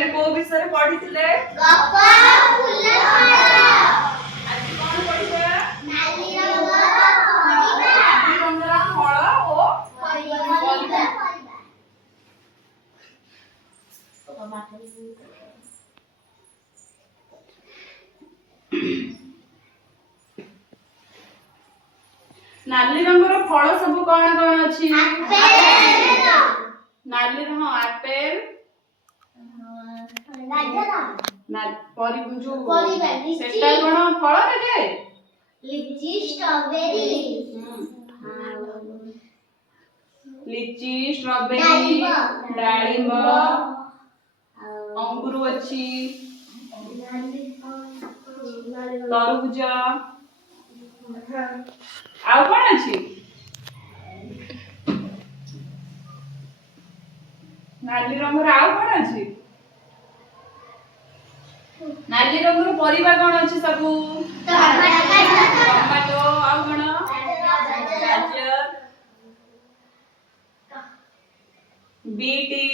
काली को विषय पढ़िथिले गप्पा फुलफल आज कोन पढ़िबा नाली रंगर फल ओ परिबा नाली रंगर फल सब कोन कोन अछि आपेल नाली हां आपेल गाजर ना परिबुजु परिबा सेटा कोन फल रे लीची स्ट्रॉबेरी लीची स्ट्रॉबेरी डाळिंब अंगूर अछि तरबूज आ कोन अछि नाली रंगर आ कोन अछि नाली रंगर परिबा कोन अछि सबु टमाटो आ कोन गाजर बीटी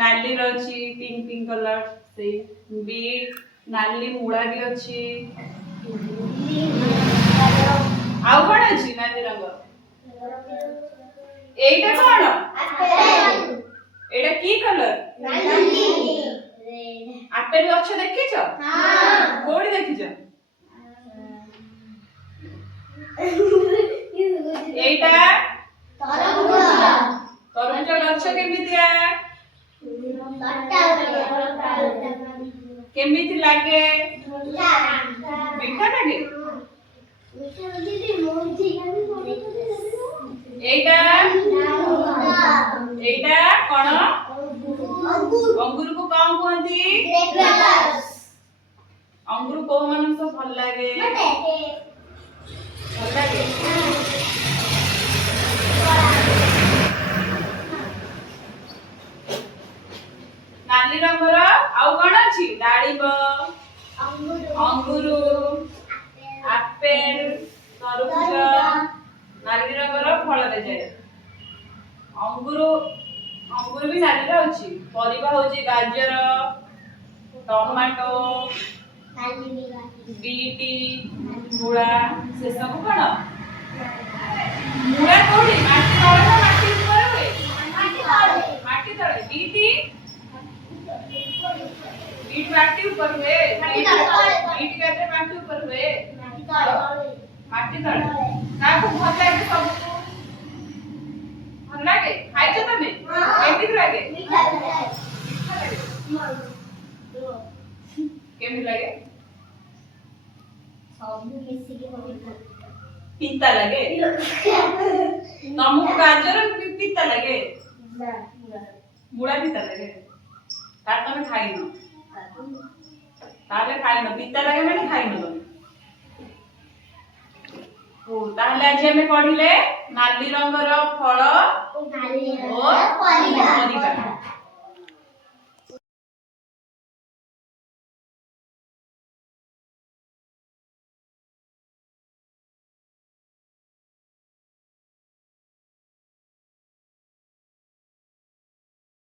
नाली रछि पिंक पिंक कलर से बीट नाली मुळा भी अछि आ कोन अछि नाली रंग एटा कोन एटा की कलर आपेल गछ देखिछ कोडी देखिछ एटा तरबूज गछ केमितिया केमिति लागे मीठा लागे एटा एटा कोन अंगूर को काम कहंती अंगूर को मन सब भल लागे भल लागे नाली रंगर आउ कोन अछि डाळिंब अंगूर आपेल तरबूज नाली रंगर फल दे जाय अंगूर भी नाली रे अछि परिबा होची गाजर टमाटो बीटी मुळा से सब कोन मुळा कोडी माटी तळे ना माटी ऊपर होय माटी तळे बीटी बीट माटी ऊपर हुए बीट गाजर माटी ऊपर हुए माटी तळे ना को भल लागे सब भल लागे खाइछ तमे केमिति लागे मीठा लागे केमिति लागे सब मिसी के पिता लागे तमको गाजर पिता लागे मुळा पिता लागे तार तमे खाइनो ताले खाइनो पिता लागे माने खाइनो तमे ओ ताले आज हमें पढिले नाली रंगर फल ओ परिबा